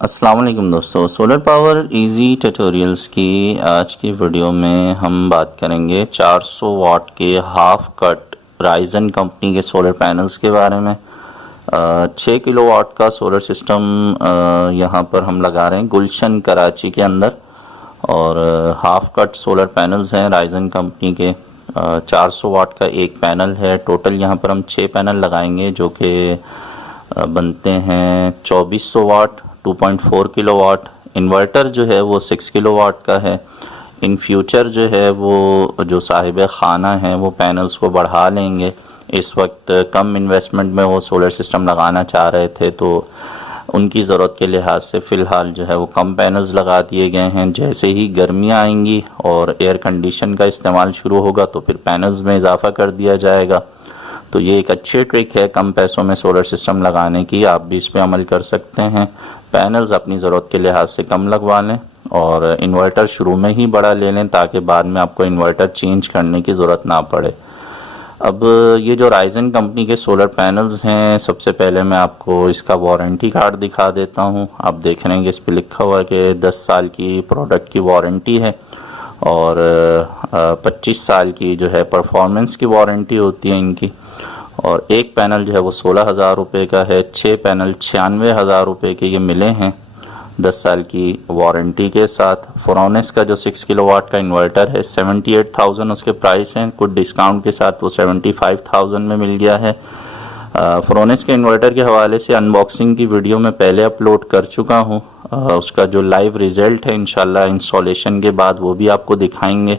अस्सलाम वालेकुम दोस्तों, सोलर पावर इजी ट्यूटोरियल्स की आज की वीडियो में हम बात करेंगे 400 वाट के हाफ कट राइजन कंपनी के सोलर पैनल्स के बारे में। 6 किलो वाट का सोलर सिस्टम यहाँ पर हम लगा रहे हैं गुलशन कराची के अंदर। और हाफ कट सोलर पैनल्स हैं राइजन कंपनी के। 400 वाट का एक पैनल है। टोटल यहाँ पर हम 6 पैनल लगाएंगे जो कि बनते हैं 2400 वाट, 2.4 किलो वाट। इन्वर्टर जो है वो 6 किलो वाट का है। इन फ्यूचर जो है वो जो साहिब खाना हैं वो पैनल्स को बढ़ा लेंगे। इस वक्त कम इन्वेस्टमेंट में वो सोलर सिस्टम लगाना चाह रहे थे, तो उनकी ज़रूरत के लिहाज से फ़िलहाल जो है वो कम पैनल्स लगा दिए गए हैं। जैसे ही गर्मियाँ आएंगी और एयर कंडीशन का इस्तेमाल शुरू होगा तो फिर पैनल्स में इजाफ़ा कर दिया जाएगा। तो ये एक अच्छी ट्रिक है कम पैसों में सोलर सिस्टम लगाने की, आप भी इस पर अमल कर सकते हैं। पैनल्स अपनी ज़रूरत के लिहाज से कम लगवा लें और इन्वर्टर शुरू में ही बड़ा ले लें ताकि बाद में आपको इन्वर्टर चेंज करने की ज़रूरत ना पड़े। अब ये जो राइजन कंपनी के सोलर पैनल्स हैं, सबसे पहले मैं आपको इसका वारंटी कार्ड दिखा देता हूँ। आप देख रहे हैं कि इस पर लिखा हुआ है कि 10 साल की प्रोडक्ट की वारंटी है और 25 साल की जो है परफॉर्मेंस की वारंटी होती है इनकी। और एक पैनल जो है वो 16,000 रुपये का है। 6 पैनल 96,000 रुपये के ये मिले हैं 10 साल की वारंटी के साथ। फ्रोनेस का जो 6 किलो वाट का इन्वर्टर है 78,000 उसके प्राइस हैं, कुछ डिस्काउंट के साथ वो 75,000 में मिल गया है। फ्रोनेस के इन्वर्टर के हवाले से अनबॉक्सिंग की वीडियो मैं पहले अपलोड कर चुका हूँ। उसका जो लाइव रिज़ल्ट है इंशाल्लाह इंस्टॉलेशन के बाद वो भी आपको दिखाएंगे।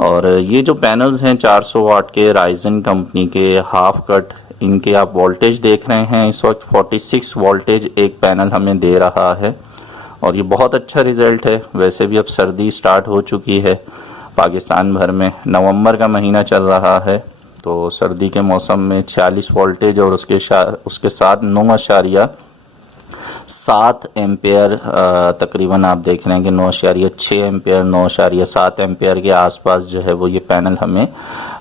और ये जो पैनल्स हैं 400 वाट के राइजन कंपनी के हाफ कट, इनके आप वोल्टेज देख रहे हैं इस वक्त 46 वोल्टेज एक पैनल हमें दे रहा है और ये बहुत अच्छा रिज़ल्ट है। वैसे भी अब सर्दी स्टार्ट हो चुकी है पाकिस्तान भर में, नवंबर का महीना चल रहा है, तो सर्दी के मौसम में 46 वोल्टेज और उसके साथ 9.7 एम्पेयर तकरीबन आप देख रहे हैं कि 9.6 एम्पेयर 9.7 एम्पेयर के आसपास जो है वो ये पैनल हमें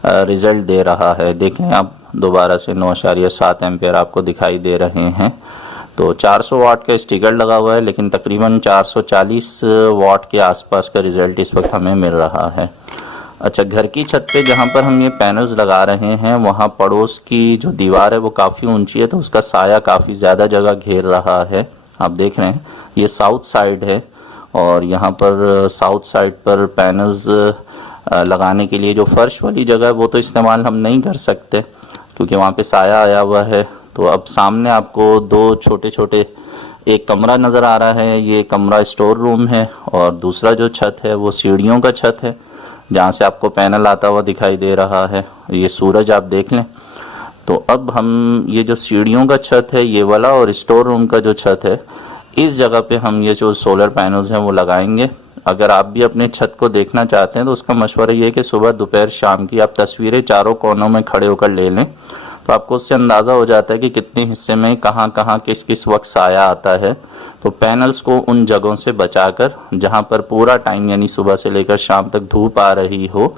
रिज़ल्ट दे रहा है। देखें आप दोबारा से 9.7 एम्पेयर आपको दिखाई दे रहे हैं। तो 400 वाट का स्टिकर लगा हुआ है लेकिन तकरीबन 440 वाट के आसपास का रिज़ल्ट इस वक्त हमें मिल रहा है। अच्छा, घर की छत पे जहाँ पर हम ये पैनल्स लगा रहे हैं वहाँ पड़ोस की जो दीवार है वो काफ़ी ऊंची है, तो उसका साया काफ़ी ज़्यादा जगह घेर रहा है। आप देख रहे हैं ये साउथ साइड है और यहाँ पर साउथ साइड पर पैनल्स लगाने के लिए जो फर्श वाली जगह है वो तो इस्तेमाल हम नहीं कर सकते क्योंकि वहाँ पे साया आया हुआ है। तो अब सामने आपको दो छोटे छोटे एक कमरा नज़र आ रहा है, ये कमरा स्टोर रूम है और दूसरा जो छत है वो सीढ़ियों का छत है जहाँ से आपको पैनल आता हुआ दिखाई दे रहा है। ये सूरज आप देख लें। तो अब हम ये जो सीढ़ियों का छत है ये वाला और स्टोर रूम का जो छत है इस जगह पे हम ये जो सोलर पैनल्स हैं वो लगाएंगे। अगर आप भी अपने छत को देखना चाहते हैं तो उसका मशवरा ये है कि सुबह दोपहर शाम की आप तस्वीरें चारों कोनों में खड़े होकर ले लें, तो आपको उससे अंदाज़ा हो जाता है कि कितने हिस्से में कहाँ कहाँ किस किस वक्त साया आता है। तो पैनल्स को उन जगहों से बचाकर जहाँ पर पूरा टाइम यानी सुबह से लेकर शाम तक धूप आ रही हो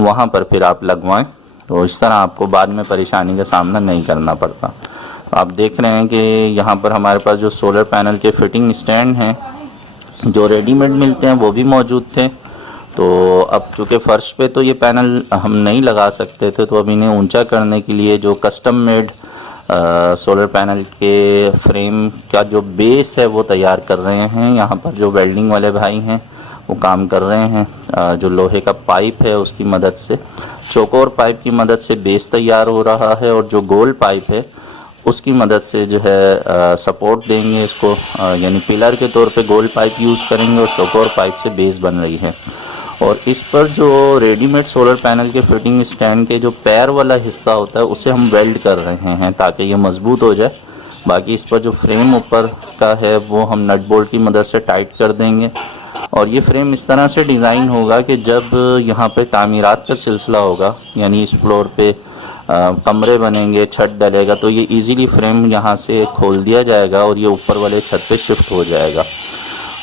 वहाँ पर फिर आप लगवाएं, तो इस तरह आपको बाद में परेशानी का सामना नहीं करना पड़ता। तो आप देख रहे हैं कि यहाँ पर हमारे पास जो सोलर पैनल के फिटिंग स्टैंड हैं जो रेडीमेड मिलते हैं वो भी मौजूद थे। तो अब चूँकि फ़र्श पे तो ये पैनल हम नहीं लगा सकते थे, तो अब इन्हें ऊंचा करने के लिए जो कस्टम मेड सोलर पैनल के फ्रेम का जो बेस है वो तैयार कर रहे हैं। यहाँ पर जो वेल्डिंग वाले भाई हैं वो काम कर रहे हैं। जो लोहे का पाइप है उसकी मदद से, चौकोर पाइप की मदद से बेस तैयार हो रहा है और जो गोल पाइप है उसकी मदद से जो है सपोर्ट देंगे इसको, यानी पिलर के तौर पे गोल पाइप यूज़ करेंगे और चौकोर पाइप से बेस बन रही है। और इस पर जो रेडीमेड सोलर पैनल के फिटिंग स्टैंड के जो पैर वाला हिस्सा होता है उसे हम वेल्ड कर रहे हैं ताकि ये मज़बूत हो जाए। बाकी इस पर जो फ्रेम ऊपर का है वो हम नट बोल्ट की मदद से टाइट कर देंगे। और ये फ्रेम इस तरह से डिज़ाइन होगा कि जब यहाँ पे तामीरात का सिलसिला होगा यानी इस फ्लोर पे कमरे बनेंगे, छत डलेगा, तो ये इजीली फ्रेम यहाँ से खोल दिया जाएगा और ये ऊपर वाले छत पे शिफ्ट हो जाएगा।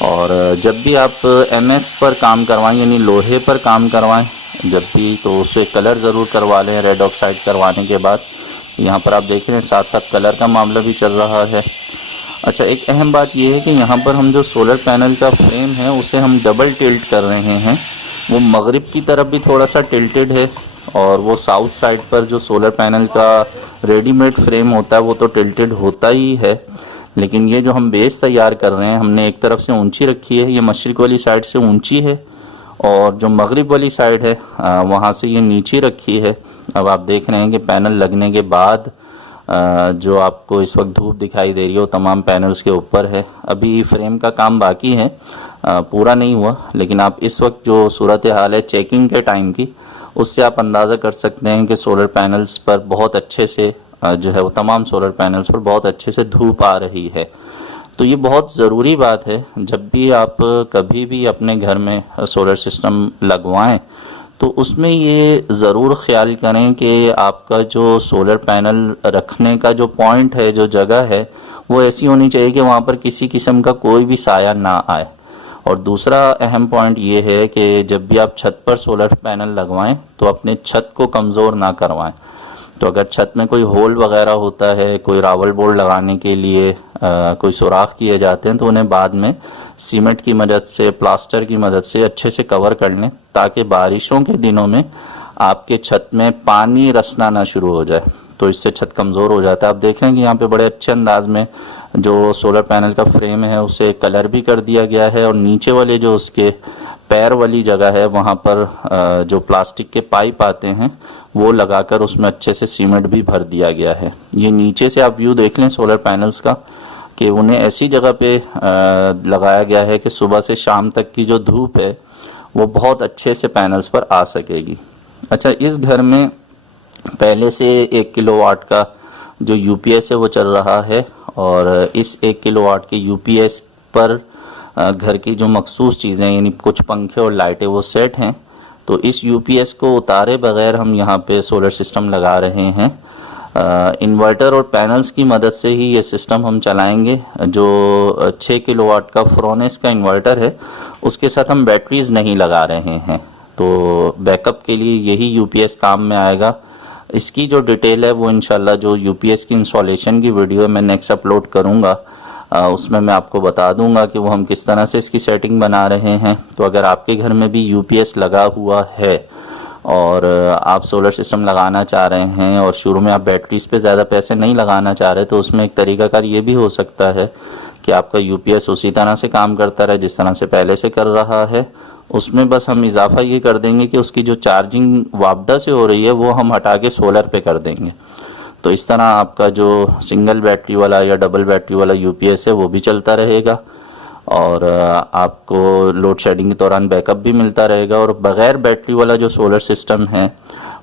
और जब भी आप एमएस पर काम करवाएं यानी लोहे पर काम करवाएं जब भी, तो उसे कलर ज़रूर करवा लें। रेड ऑक्साइड करवाने के बाद यहाँ पर आप देख रहे हैं साथ साथ कलर का मामला भी चल रहा है। अच्छा, एक अहम बात ये है कि यहाँ पर हम जो सोलर पैनल का फ्रेम है उसे हम डबल टिल्ट कर रहे हैं। वो मगरिब की तरफ भी थोड़ा सा टिल्टेड है, और वो साउथ साइड पर जो सोलर पैनल का रेडीमेड फ्रेम होता है वो तो टिल्टेड होता ही है। लेकिन ये जो हम बेस तैयार कर रहे हैं, हमने एक तरफ से ऊंची रखी है, ये मशरिक वाली साइड से ऊंची है, और जो मगरिब वाली साइड है वहाँ से ये नीचे रखी है। अब आप देख रहे हैं कि पैनल लगने के बाद जो आपको इस वक्त धूप दिखाई दे रही है वो तमाम पैनल्स के ऊपर है। अभी फ्रेम का काम बाकी है, पूरा नहीं हुआ, लेकिन आप इस वक्त जो सूरत हाल है चेकिंग के टाइम की, उससे आप अंदाज़ा कर सकते हैं कि सोलर पैनल्स पर बहुत अच्छे से जो है वो तमाम सोलर पैनल्स पर बहुत अच्छे से धूप आ रही है। तो ये बहुत ज़रूरी बात है, जब भी आप कभी भी अपने घर में सोलर सिस्टम लगवाएं तो उसमें ये ज़रूर ख्याल करें कि आपका जो सोलर पैनल रखने का जो पॉइंट है, जो जगह है, वो ऐसी होनी चाहिए कि वहाँ पर किसी किस्म का कोई भी साया ना आए। और दूसरा अहम पॉइंट ये है कि जब भी आप छत पर सोलर पैनल लगवाएं तो अपने छत को कमज़ोर ना करवाएं। तो अगर छत में कोई होल वगैरह होता है, कोई रावल बोर्ड लगाने के लिए कोई सुराख किए जाते हैं, तो उन्हें बाद में सीमेंट की मदद से, प्लास्टर की मदद से अच्छे से कवर कर लें, ताकि बारिशों के दिनों में आपके छत में पानी रसना ना शुरू हो जाए, तो इससे छत कमज़ोर हो जाता है। आप देखें कि यहाँ पे बड़े अच्छे अंदाज में जो सोलर पैनल का फ्रेम है उसे कलर भी कर दिया गया है, और नीचे वाले जो उसके पैर वाली जगह है वहाँ पर जो प्लास्टिक के पाइप आते हैं वो लगाकर उसमें अच्छे से सीमेंट भी भर दिया गया है। ये नीचे से आप व्यू देख लें सोलर पैनल्स का, कि उन्हें ऐसी जगह पे लगाया गया है कि सुबह से शाम तक की जो धूप है वो बहुत अच्छे से पैनल्स पर आ सकेगी। अच्छा, इस घर में पहले से 1 किलोवाट का जो यूपीएस है वो चल रहा है, और इस 1 किलोवाट के यूपीएस पर घर की जो मखसूस चीज़ें यानी कुछ पंखे और लाइटें वो सेट हैं। तो इस यूपीएस को उतारे बगैर हम यहाँ पे सोलर सिस्टम लगा रहे हैं। इन्वर्टर और पैनल्स की मदद से ही ये सिस्टम हम चलाएंगे। जो 6 किलोवाट का फ्रोनेस का इन्वर्टर है उसके साथ हम बैटरीज नहीं लगा रहे हैं, तो बैकअप के लिए यही यूपीएस काम में आएगा। इसकी जो डिटेल है वो इंशाल्लाह जो यूपीएस की इंस्टॉलेशन की वीडियो मैं नेक्स्ट अपलोड करूँगा, उसमें मैं आपको बता दूंगा कि वो हम किस तरह से इसकी सेटिंग बना रहे हैं। तो अगर आपके घर में भी यूपीएस लगा हुआ है और आप सोलर सिस्टम लगाना चाह रहे हैं और शुरू में आप बैटरीज पे ज़्यादा पैसे नहीं लगाना चाह रहे, तो उसमें एक तरीकाकार ये भी हो सकता है कि आपका यूपीएस उसी तरह से काम करता रहे जिस तरह से पहले से कर रहा है। उसमें बस हम इजाफा ये कर देंगे कि उसकी जो चार्जिंग वापडा से हो रही है वो हम हटा के सोलर पे कर देंगे। तो इस तरह आपका जो सिंगल बैटरी वाला या डबल बैटरी वाला यूपीएस है वो भी चलता रहेगा, और आपको लोड शेडिंग के दौरान बैकअप भी मिलता रहेगा। और बग़ैर बैटरी वाला जो सोलर सिस्टम है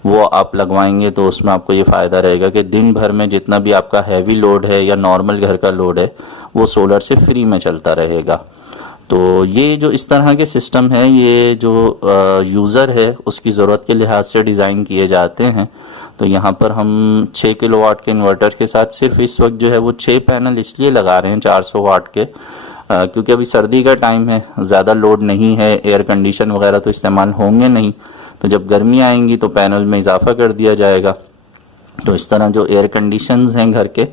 वो आप लगवाएंगे तो उसमें आपको ये फ़ायदा रहेगा कि दिन भर में जितना भी आपका हैवी लोड है या नॉर्मल घर का लोड है वो सोलर से फ्री में चलता रहेगा। तो ये जो इस तरह के सिस्टम है ये जो यूज़र है उसकी ज़रूरत के लिहाज से डिज़ाइन किए जाते हैं। तो यहाँ पर हम 6 किलोवाट के इन्वर्टर के साथ सिर्फ इस वक्त जो है वो 6 पैनल इसलिए लगा रहे हैं 400 वाट के, क्योंकि अभी सर्दी का टाइम है, ज़्यादा लोड नहीं है, एयर कंडीशन वगैरह तो इस्तेमाल होंगे नहीं। तो जब गर्मी आएंगी तो पैनल में इजाफा कर दिया जाएगा, तो इस तरह जो एयर कंडीशंस हैं घर के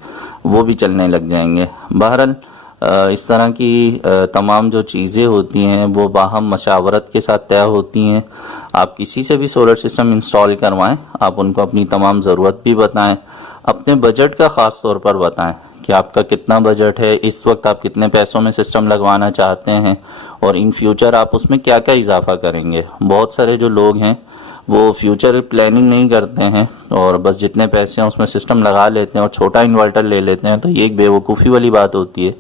वो भी चलने लग जाएंगे। बहरहाल इस तरह की तमाम जो चीज़ें होती हैं वो बाहम मशावरत के साथ तय होती हैं। आप किसी से भी सोलर सिस्टम इंस्टॉल करवाएं, आप उनको अपनी तमाम ज़रूरत भी बताएं, अपने बजट का ख़ास तौर पर बताएं कि आपका कितना बजट है, इस वक्त आप कितने पैसों में सिस्टम लगवाना चाहते हैं और इन फ्यूचर आप उसमें क्या क्या इजाफा करेंगे। बहुत सारे जो लोग हैं वो फ्यूचर प्लानिंग नहीं करते हैं और बस जितने पैसे हैं उसमें सिस्टम लगा लेते हैं और छोटा इन्वर्टर ले लेते हैं। तो ये एक बेवकूफ़ी वाली बात होती है,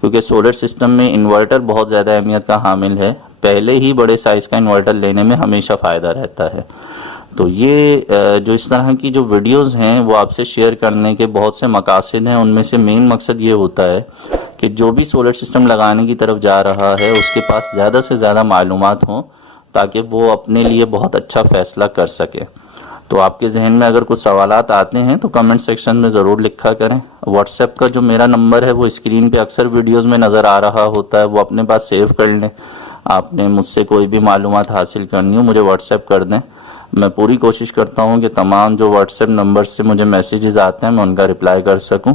क्योंकि सोलर सिस्टम में इन्वर्टर बहुत ज़्यादा अहमियत का हामिल है। पहले ही बड़े साइज़ का इन्वर्टर लेने में हमेशा फ़ायदा रहता है। तो ये जो इस तरह की जो वीडियोस हैं वो आपसे शेयर करने के बहुत से मकासद हैं। उनमें से मेन मकसद ये होता है कि जो भी सोलर सिस्टम लगाने की तरफ जा रहा है उसके पास ज़्यादा से ज़्यादा मालूमात हों, ताकि वो अपने लिए बहुत अच्छा फ़ैसला कर सके। तो आपके जहन में अगर कुछ सवालात आते हैं तो कमेंट सेक्शन में ज़रूर लिखा करें। व्हाट्सएप का जो मेरा नंबर है वो स्क्रीन पे अक्सर वीडियोस में नज़र आ रहा होता है, वो अपने पास सेव कर लें। आपने मुझसे कोई भी मालूमात हासिल करनी हो मुझे व्हाट्सएप कर दें। मैं पूरी कोशिश करता हूँ कि तमाम जो व्हाट्सएप नंबर से मुझे मैसेजेस आते हैं मैं उनका रिप्लाई कर सकूँ।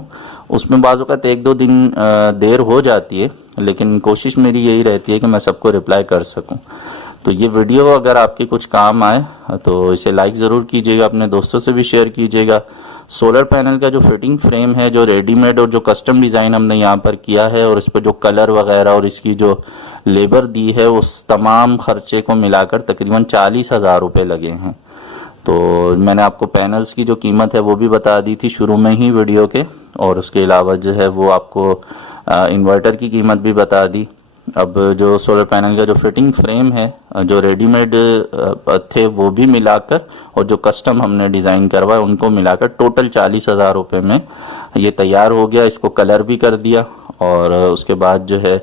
उसमें बाज़ औक़ात 1-2 दिन देर हो जाती है, लेकिन कोशिश मेरी यही रहती है कि मैं सबको रिप्लाई कर सकूं। तो ये वीडियो अगर आपके कुछ काम आए तो इसे लाइक ज़रूर कीजिएगा, अपने दोस्तों से भी शेयर कीजिएगा। सोलर पैनल का जो फिटिंग फ्रेम है, जो रेडीमेड और जो कस्टम डिज़ाइन हमने यहाँ पर किया है, और इस पर जो कलर वगैरह और इसकी जो लेबर दी है, उस तमाम खर्चे को मिलाकर तकरीबन 40,000 रुपये लगे हैं। तो मैंने आपको पैनल्स की जो कीमत है वो भी बता दी थी शुरू में ही वीडियो के, और उसके अलावा जो है वो आपको इन्वर्टर की कीमत भी बता दी। अब जो सोलर पैनल का जो फिटिंग फ्रेम है, जो रेडीमेड थे वो भी मिलाकर, और जो कस्टम हमने डिज़ाइन करवाया उनको मिलाकर टोटल 40,000 रुपये में ये तैयार हो गया। इसको कलर भी कर दिया, और उसके बाद जो है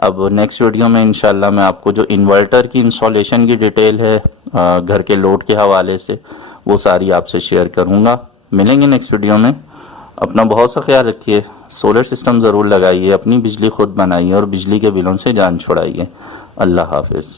अब नेक्स्ट वीडियो में इंशाल्लाह मैं आपको जो इन्वर्टर की इंस्टॉलेशन की डिटेल है घर के लोड के हवाले से, वो सारी आपसे शेयर करूँगा। मिलेंगे नेक्स्ट वीडियो में। अपना बहुत सा ख्याल रखिए, सोलर सिस्टम ज़रूर लगाइए, अपनी बिजली खुद बनाइए और बिजली के बिलों से जान छुड़ाइए। अल्लाह हाफिज़।